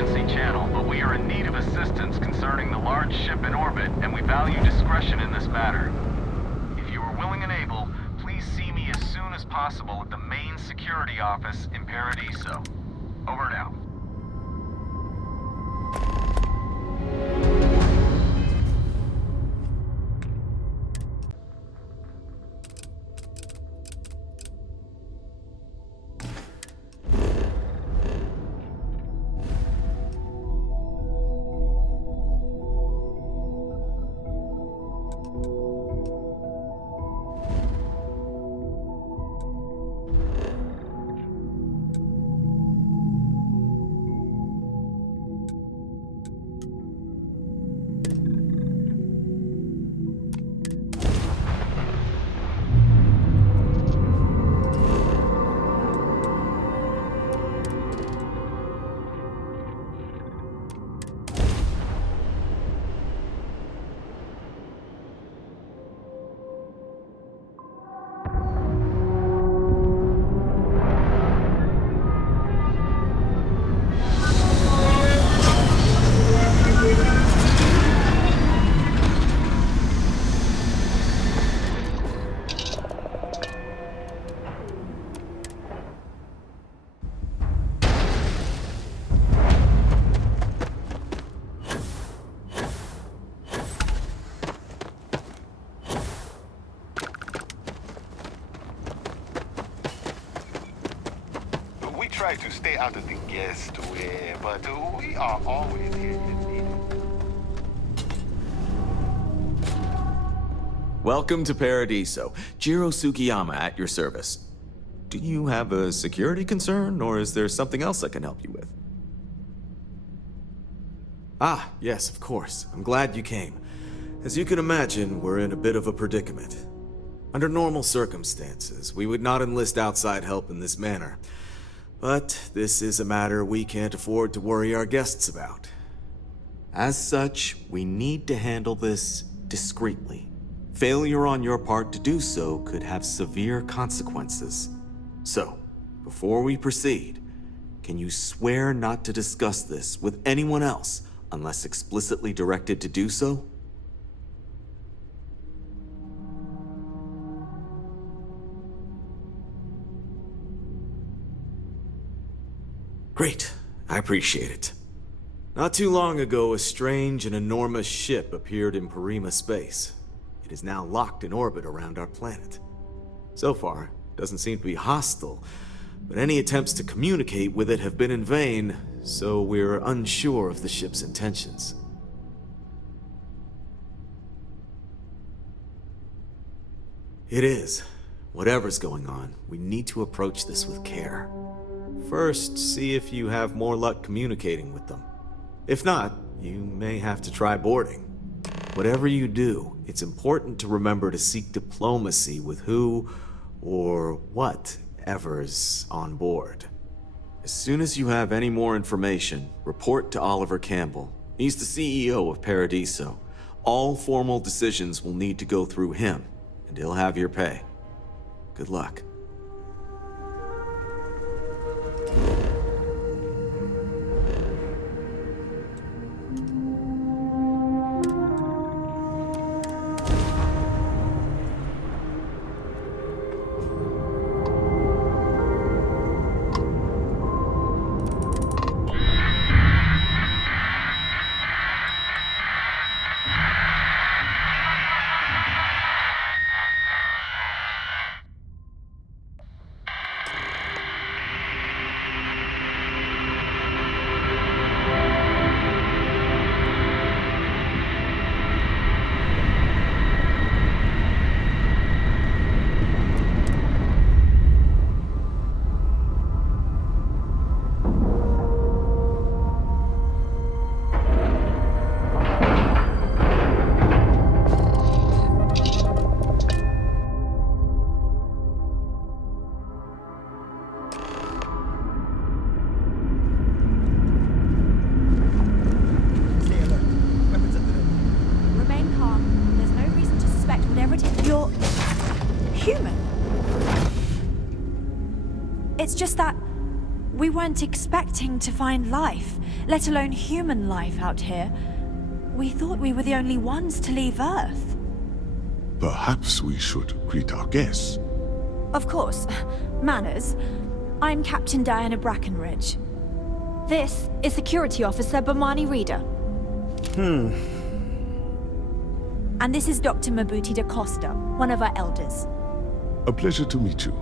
emergency channel, but we are in need of assistance concerning the large ship in orbit, and we value discretion in this matter. If you are willing and able, please see me as soon as possible at the main security office in Paradiso. Over and out. Try to stay out of the guest way, but we are always here if needed. Welcome to Paradiso. Jiro Sugiyama at your service. Do you have a security concern, or is there something else I can help you with? Ah, yes, of course. I'm glad you came. As you can imagine, we're in a bit of a predicament. Under normal circumstances, we would not enlist outside help in this manner. But this is a matter we can't afford to worry our guests about. As such, we need to handle this discreetly. Failure on your part to do so could have severe consequences. So, before we proceed, can you swear not to discuss this with anyone else unless explicitly directed to do so? Great. I appreciate it. Not too long ago, a strange and enormous ship appeared in Parima space. It is now locked in orbit around our planet. So far, it doesn't seem to be hostile, but any attempts to communicate with it have been in vain, so we're unsure of the ship's intentions. It is. Whatever's going on, we need to approach this with care. First, see if you have more luck communicating with them. If not, you may have to try boarding. Whatever you do, it's important to remember to seek diplomacy with who or whatever's on board. As soon as you have any more information, report to Oliver Campbell. He's the CEO of Paradiso. All formal decisions will need to go through him, and he'll have your pay. Good luck. You're... human. It's just that... We weren't expecting to find life, let alone human life out here. We thought we were the only ones to leave Earth. Perhaps we should greet our guests. Of course. Manners. I'm Captain Diana Brackenridge. This is Security Officer Bomani Reader. And this is Dr. Mabuti da Costa, one of our elders. A pleasure to meet you.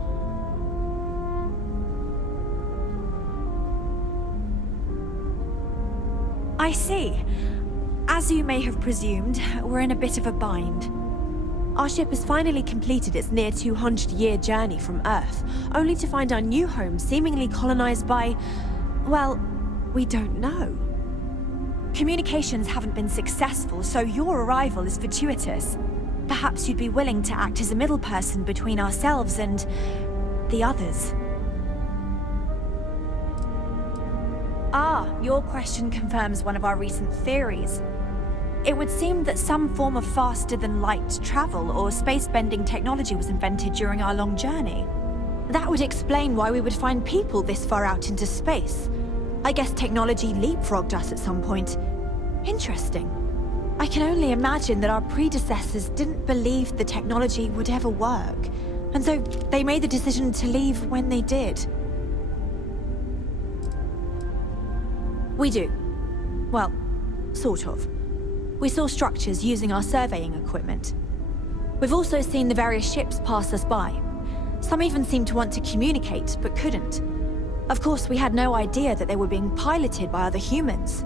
I see. As you may have presumed, we're in a bit of a bind. Our ship has finally completed its near 200-year journey from Earth, only to find our new home seemingly colonized by... well, we don't know. Communications haven't been successful, so your arrival is fortuitous. Perhaps you'd be willing to act as a middle person between ourselves and... the others. Ah, your question confirms one of our recent theories. It would seem that some form of faster-than-light travel or space-bending technology was invented during our long journey. That would explain why we would find people this far out into space. I guess technology leapfrogged us at some point. Interesting. I can only imagine that our predecessors didn't believe the technology would ever work, and so they made the decision to leave when they did. We do. Well, sort of. We saw structures using our surveying equipment. We've also seen the various ships pass us by. Some even seemed to want to communicate, but couldn't. Of course, we had no idea that they were being piloted by other humans.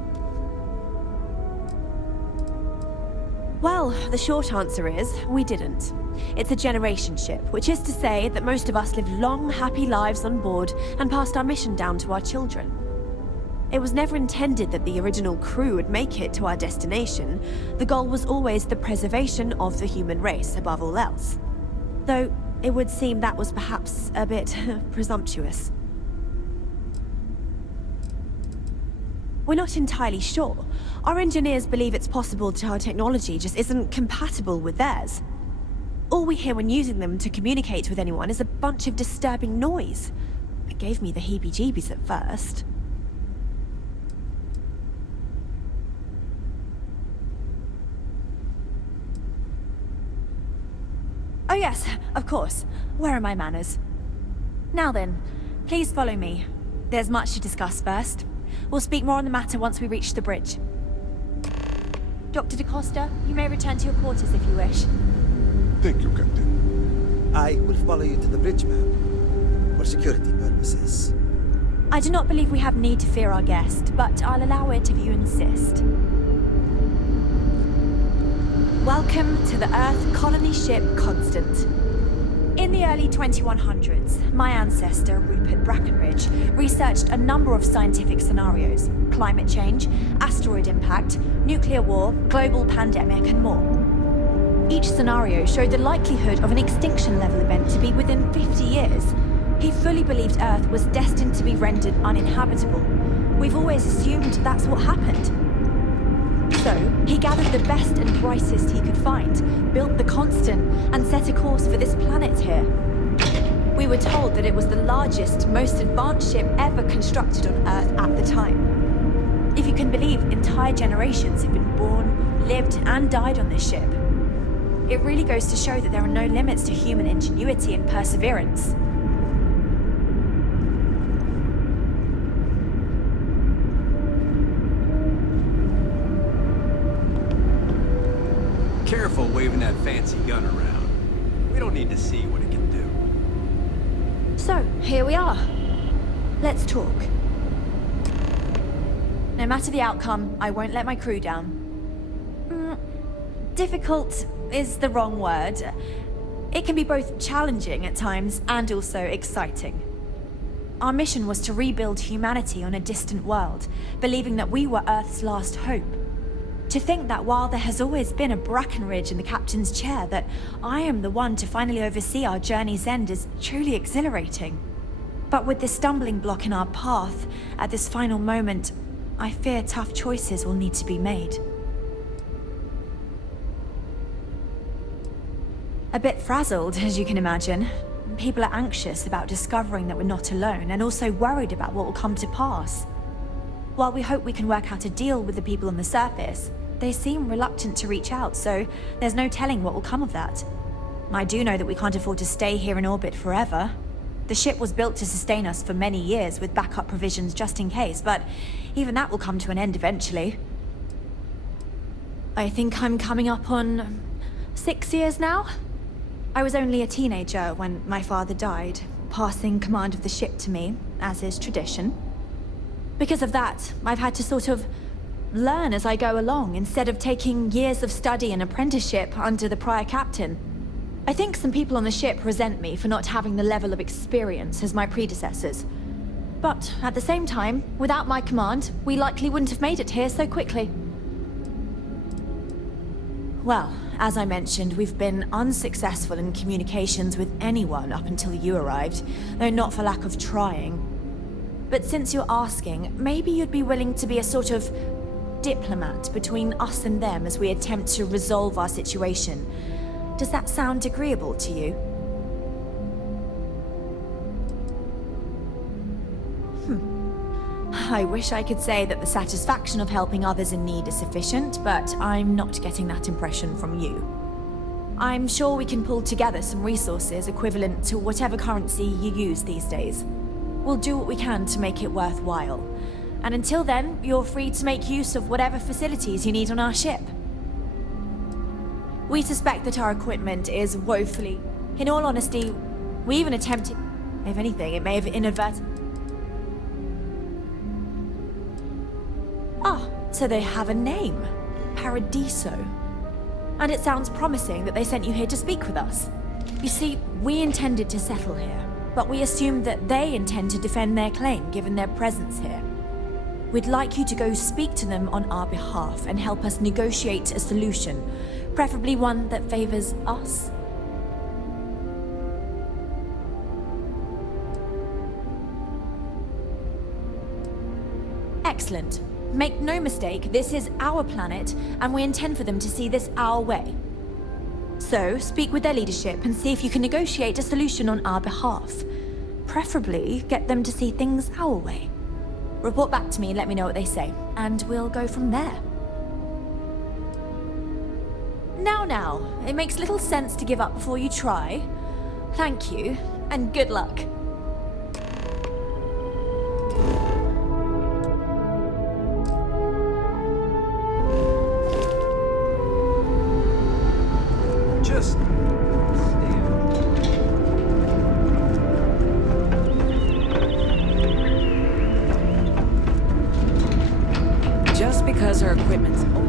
Well, the short answer is, we didn't. It's a generation ship, which is to say that most of us lived long, happy lives on board and passed our mission down to our children. It was never intended that the original crew would make it to our destination. The goal was always the preservation of the human race, above all else. Though, it would seem that was perhaps a bit presumptuous. We're not entirely sure. Our engineers believe it's possible that our technology just isn't compatible with theirs. All we hear when using them to communicate with anyone is a bunch of disturbing noise. It gave me the heebie-jeebies at first. Oh yes, of course. Where are my manners? Now then, please follow me. There's much to discuss first. We'll speak more on the matter once we reach the bridge. Dr. da Costa, you may return to your quarters if you wish. Thank you, Captain. I will follow you to the bridge, ma'am, for security purposes. I do not believe we have need to fear our guest, but I'll allow it if you insist. Welcome to the Earth colony ship Constant. In the early 2100s, my ancestor, Rupert Brackenridge, researched a number of scientific scenarios: climate change, asteroid impact, nuclear war, global pandemic, and more. Each scenario showed the likelihood of an extinction-level event to be within 50 years. He fully believed Earth was destined to be rendered uninhabitable. We've always assumed that's what happened. So, he gathered the best and brightest he could find, built the Constant, and set a course for this planet here. We were told that it was the largest, most advanced ship ever constructed on Earth at the time. If you can believe, entire generations have been born, lived, and died on this ship. It really goes to show that there are no limits to human ingenuity and perseverance. Careful waving that fancy gun around. We don't need to see what it can do. So, here we are. Let's talk. No matter the outcome, I won't let my crew down. Difficult is the wrong word. It can be both challenging at times and also exciting. Our mission was to rebuild humanity on a distant world, believing that we were Earth's last hope. To think that while there has always been a Brackenridge in the captain's chair, that I am the one to finally oversee our journey's end is truly exhilarating. But with this stumbling block in our path, at this final moment, I fear tough choices will need to be made. A bit frazzled, as you can imagine. People are anxious about discovering that we're not alone, and also worried about what will come to pass. While we hope we can work out a deal with the people on the surface, they seem reluctant to reach out, so there's no telling what will come of that. I do know that we can't afford to stay here in orbit forever. The ship was built to sustain us for many years with backup provisions just in case, but even that will come to an end eventually. I think I'm coming up on 6 years now. I was only a teenager when my father died, passing command of the ship to me, as is tradition. Because of that, I've had to sort of learn as I go along, instead of taking years of study and apprenticeship under the prior captain. I think some people on the ship resent me for not having the level of experience as my predecessors. But at the same time, without my command, we likely wouldn't have made it here so quickly. Well, as I mentioned, we've been unsuccessful in communications with anyone up until you arrived, though not for lack of trying. But since you're asking, maybe you'd be willing to be a sort of diplomat between us and them as we attempt to resolve our situation. Does that sound agreeable to you? I wish I could say that the satisfaction of helping others in need is sufficient, but I'm not getting that impression from you. I'm sure we can pull together some resources equivalent to whatever currency you use these days. We'll do what we can to make it worthwhile. And until then, you're free to make use of whatever facilities you need on our ship. We suspect that our equipment is woefully... In all honesty, we even attempted... If anything, it may have inadvertently... Ah, so they have a name. Paradiso. And it sounds promising that they sent you here to speak with us. You see, we intended to settle here, but we assumed that they intend to defend their claim given their presence here. We'd like you to go speak to them on our behalf and help us negotiate a solution, preferably one that favors us. Excellent. Make no mistake, this is our planet, and we intend for them to see this our way. So, speak with their leadership and see if you can negotiate a solution on our behalf. Preferably, get them to see things our way. Report back to me and let me know what they say, and we'll go from there. Now, it makes little sense to give up before you try. Thank you, and good luck. Just Just because her equipment's old.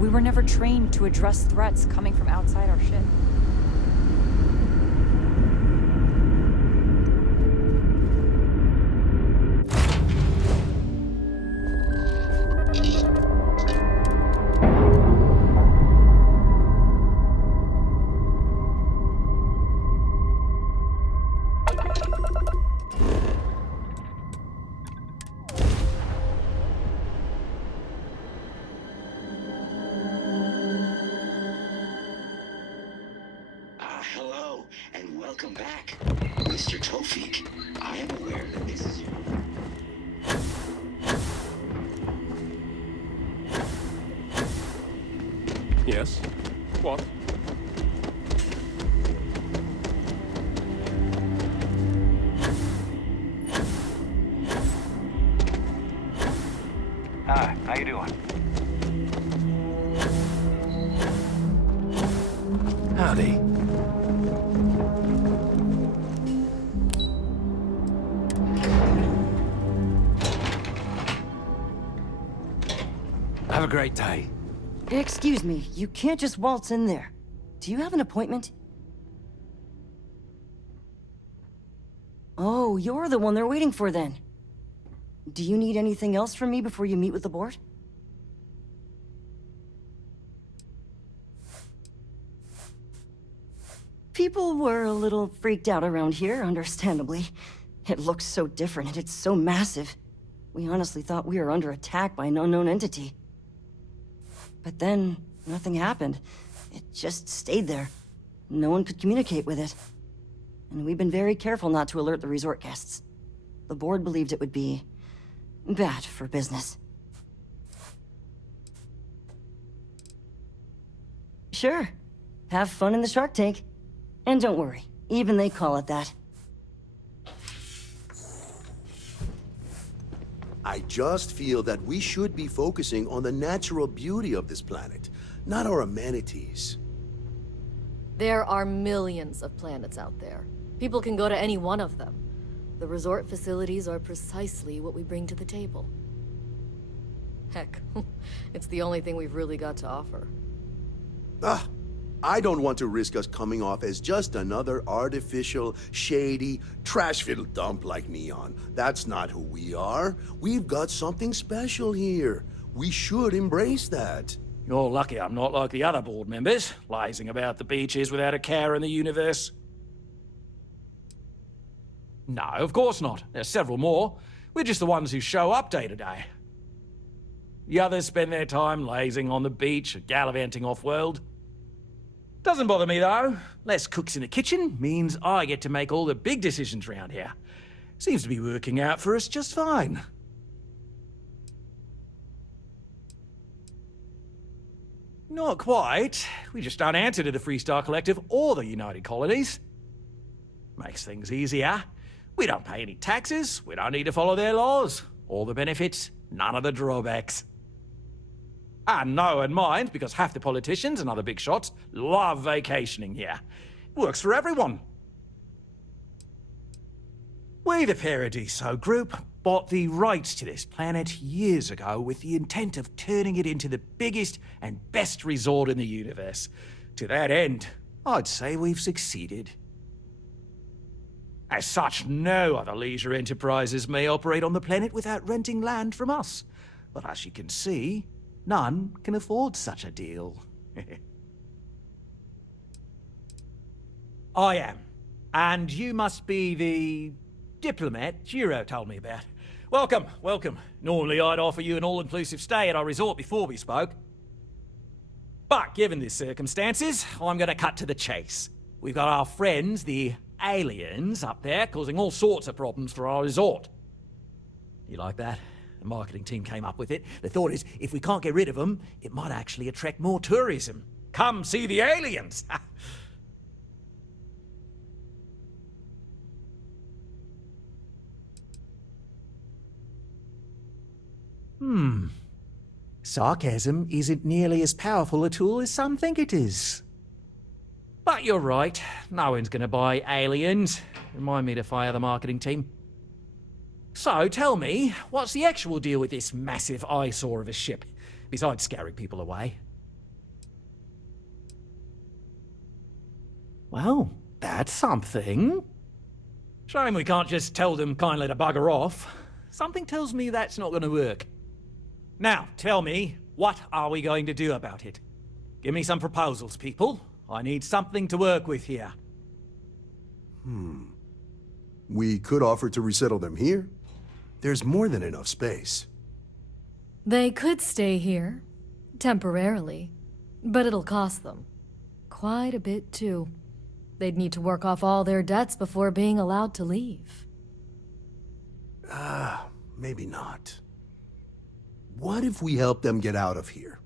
We were never trained to address threats coming from outside our ship. Hello, and welcome back. Mr. Tofik, I am aware that this is your... Yes? What? Hi, how you doing? howdy. Have a great day. Excuse me, you can't just waltz in there. Do you have an appointment? Oh, you're the one they're waiting for then. Do you need anything else from me before you meet with the board? People were a little freaked out around here, understandably. It looks so different and it's so massive. We honestly thought we were under attack by an unknown entity. But then, nothing happened. It just stayed there. No one could communicate with it. And we've been very careful not to alert the resort guests. The board believed it would be bad for business. Sure. Have fun in the shark tank. And don't worry, even they call it that. I just feel that we should be focusing on the natural beauty of this planet, not our amenities. There are millions of planets out there. People can go to any one of them. The resort facilities are precisely what we bring to the table. Heck, it's the only thing we've really got to offer. I don't want to risk us coming off as just another artificial, shady, trash-filled dump like Neon. That's not who we are. We've got something special here. We should embrace that. You're lucky I'm not like the other board members, lazing about the beaches without a care in the universe. No, of course not. There's several more. We're just the ones who show up day to day. The others spend their time lazing on the beach or gallivanting off-world. Doesn't bother me, though. Less cooks in the kitchen means I get to make all the big decisions around here. Seems to be working out for us just fine. Not quite. We just don't answer to the Freestar Collective or the United Colonies. Makes things easier. We don't pay any taxes, we don't need to follow their laws. All the benefits, none of the drawbacks. And no one minds, because half the politicians and other big shots love vacationing here. Works for everyone. We, the Paradiso Group, bought the rights to this planet years ago with the intent of turning it into the biggest and best resort in the universe. To that end, I'd say we've succeeded. As such, no other leisure enterprises may operate on the planet without renting land from us. But as you can see, none can afford such a deal. I am. And you must be the diplomat Jiro told me about. Welcome, welcome. Normally I'd offer you an all-inclusive stay at our resort before we spoke. But given the circumstances, I'm going to cut to the chase. We've got our friends, the aliens, up there causing all sorts of problems for our resort. You like that? The marketing team came up with it. The thought is, if we can't get rid of them, it might actually attract more tourism. Come see the aliens! Sarcasm isn't nearly as powerful a tool as some think it is. But you're right, no one's gonna buy aliens. Remind me to fire the marketing team. So, tell me, what's the actual deal with this massive eyesore of a ship, besides scaring people away? Well, that's something. Shame we can't just tell them kindly to bugger off. Something tells me that's not gonna work. Now, tell me, what are we going to do about it? Give me some proposals, people. I need something to work with here. We could offer to resettle them here. There's more than enough space. They could stay here, temporarily, but it'll cost them. Quite a bit, too. They'd need to work off all their debts before being allowed to leave. Maybe not. What if we help them get out of here?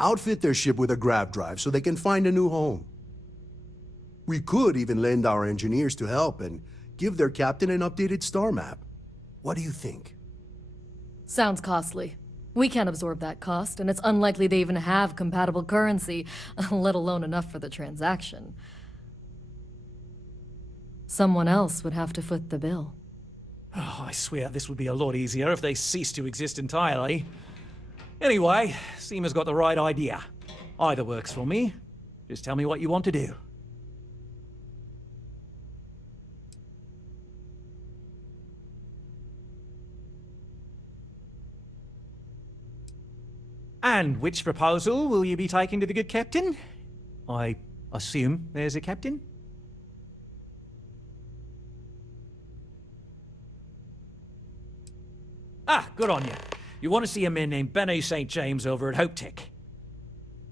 Outfit their ship with a grav drive so they can find a new home. We could even lend our engineers to help and give their captain an updated star map. What do you think? Sounds costly. We can't absorb that cost, and it's unlikely they even have compatible currency, let alone enough for the transaction. Someone else would have to foot the bill. Oh, I swear this would be a lot easier if they ceased to exist entirely. Anyway, Seema's got the right idea. Either works for me. Just tell me what you want to do. And which proposal will you be taking to the good captain? I assume there's a captain? Ah, good on you. You want to see a man named BENNU St. James over at HOPETECH.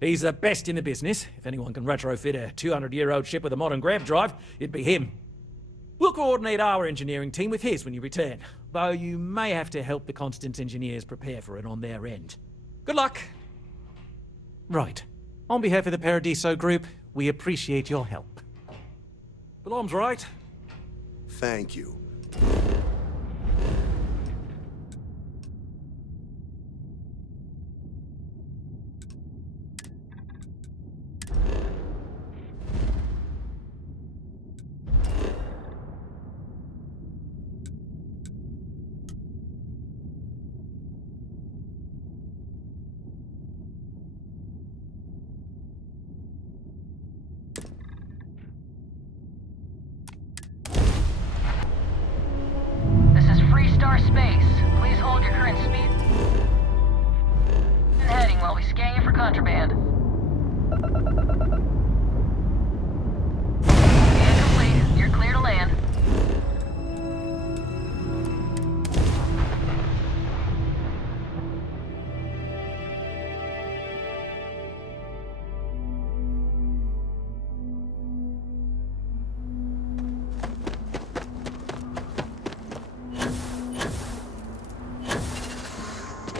He's the best in the business. If anyone can retrofit a 200-year-old ship with a modern grav drive, it'd be him. We'll coordinate our engineering team with his when you return, though you may have to help the Constance engineers prepare for it on their end. Good luck. Right. On behalf of the Paradiso Group, we appreciate your help. Belom's right. Thank you. Space. Please hold your current speed and heading while we scan you for contraband. Scan complete. You're clear to land.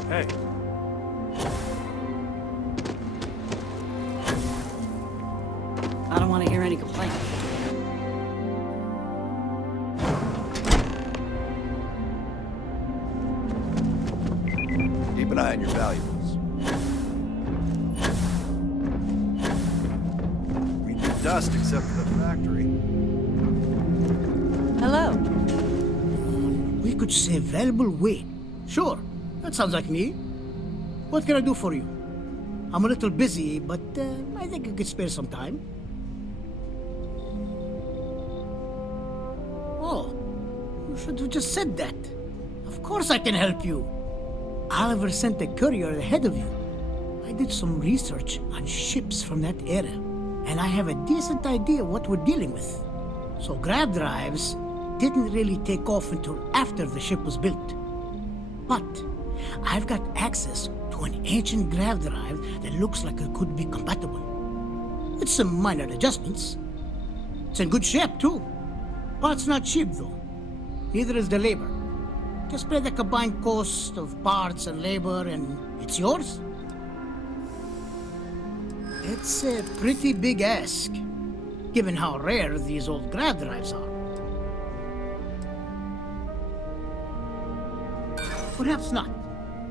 Hey. I don't want to hear any complaints. Keep an eye on your valuables. We do dust except for the factory. Hello. We could save valuable weight. Sure. That sounds like me. What can I do for you? I'm a little busy, but I think I could spare some time. Oh, you should have just said that. Of course I can help you. Oliver sent a courier ahead of you. I did some research on ships from that era, and I have a decent idea what we're dealing with. So grav drives didn't really take off until after the ship was built. But I've got access to an ancient grav drive that looks like it could be compatible. It's some minor adjustments. It's in good shape, too. Parts not cheap, though. Neither is the labor. Just pay the combined cost of parts and labor, and it's yours. It's a pretty big ask, given how rare these old grav drives are. Perhaps not.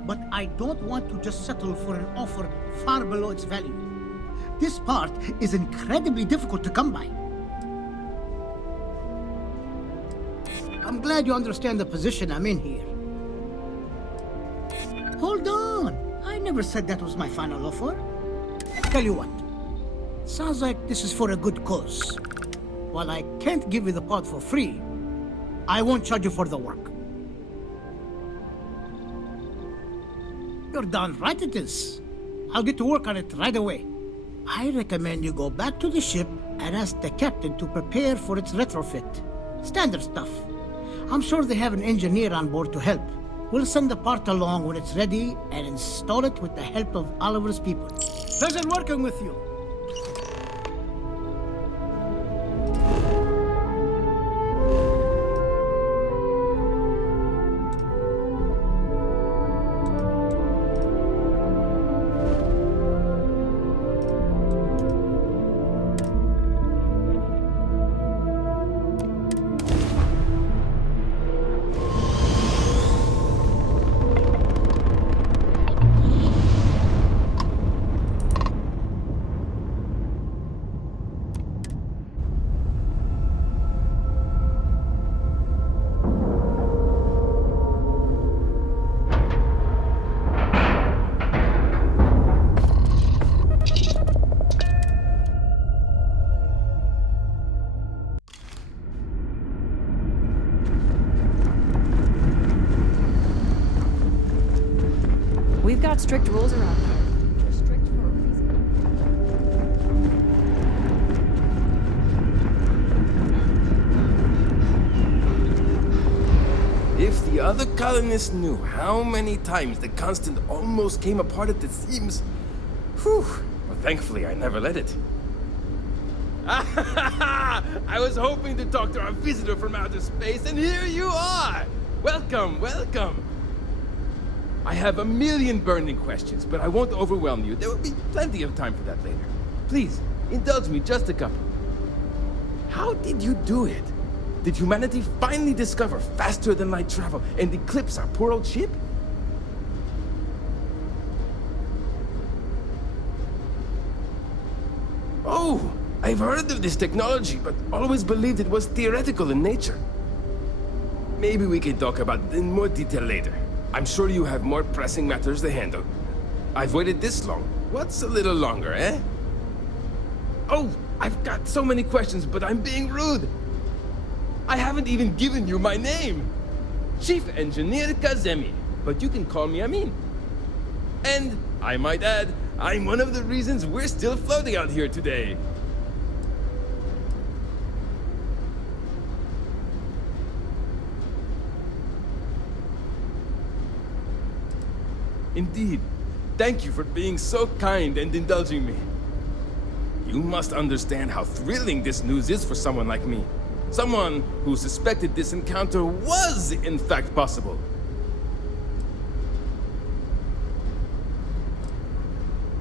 But I don't want to just settle for an offer far below its value. This part is incredibly difficult to come by. I'm glad you understand the position I'm in here. Hold on. I never said that was my final offer. Tell you what. Sounds like this is for a good cause. While I can't give you the part for free, I won't charge you for the work. You're darn right it is. I'll get to work on it right away. I recommend you go back to the ship and ask the captain to prepare for its retrofit. Standard stuff. I'm sure they have an engineer on board to help. We'll send the part along when it's ready and install it with the help of Oliver's people. Pleasure working with you. We've got strict rules around here. They're strict for a reason. If the the other colonists knew how many times the Constant almost came apart at the seams. Whew. Well, thankfully, I never let it. I was hoping to talk to our visitor from outer space, and here you are! Welcome, welcome! I have a million burning questions, but I won't overwhelm you. There will be plenty of time for that later. Please, indulge me just a couple. How did you do it? Did humanity finally discover faster than light travel and eclipse our poor old ship? Oh, I've heard of this technology, but always believed it was theoretical in nature. Maybe we can talk about it in more detail later. I'm sure you have more pressing matters to handle. I've waited this long. What's a little longer, eh? Oh, I've got so many questions, but I'm being rude. I haven't even given you my name. Chief Engineer Kazemi, but you can call me Amin. And, I might add, I'm one of the reasons we're still floating out here today. Indeed. Thank you for being so kind and indulging me. You must understand how thrilling this news is for someone like me. Someone who suspected this encounter was, in fact, possible.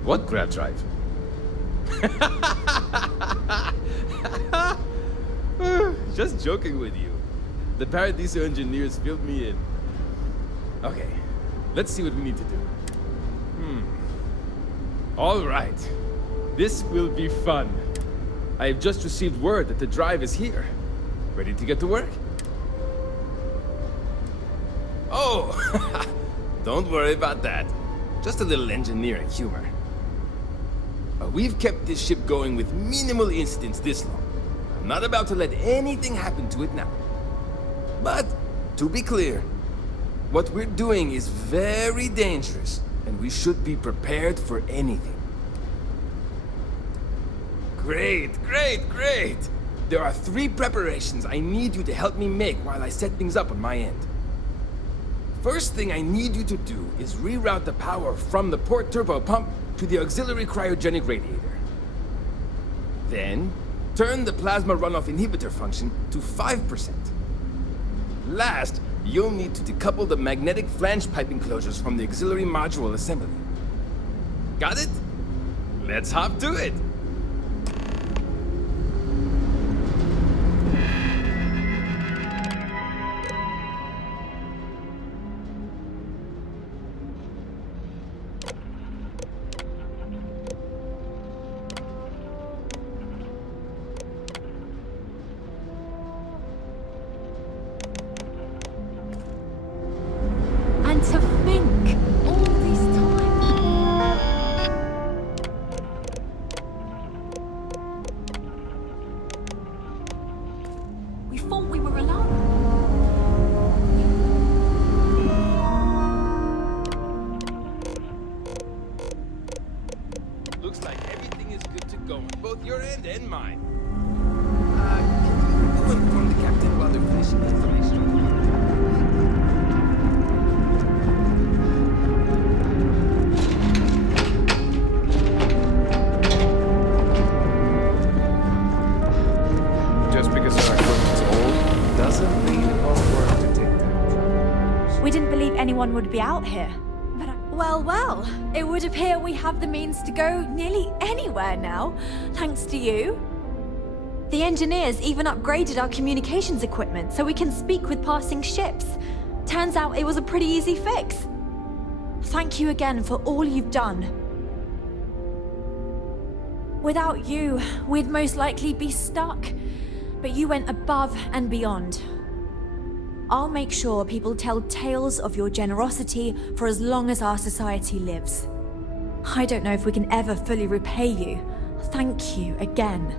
What grav drive? Just joking with you. The Paradiso engineers filled me in. Okay, let's see what we need to do. All right. This will be fun. I have just received word that the drive is here. Ready to get to work? Oh! Don't worry about that. Just a little engineering humor. We've kept this ship going with minimal incidents this long. I'm not about to let anything happen to it now. But, to be clear, what we're doing is very dangerous, and we should be prepared for anything. Great, great, great! There are 3 preparations I need you to help me make while I set things up on my end. First thing I need you to do is reroute the power from the port turbo pump to the auxiliary cryogenic radiator. Then, turn the plasma runoff inhibitor function to 5%. Last, you'll need to decouple the magnetic flange pipe enclosures from the auxiliary module assembly. Got it? Let's hop to it! And to think, all this time. We thought we were alone. Looks like everything is good to go on both your end and mine. Can you go inform the captain while they're finishing the installation? Just because our equipment's old doesn't mean it won't work to take down. We didn't believe anyone would be out here. But well, it would appear we have the means to go nearly anywhere now, thanks to you. The engineers even upgraded our communications equipment so we can speak with passing ships. Turns out it was a pretty easy fix. Thank you again for all you've done. Without you, we'd most likely be stuck. But you went above and beyond. I'll make sure people tell tales of your generosity for as long as our society lives. I don't know if we can ever fully repay you. Thank you again.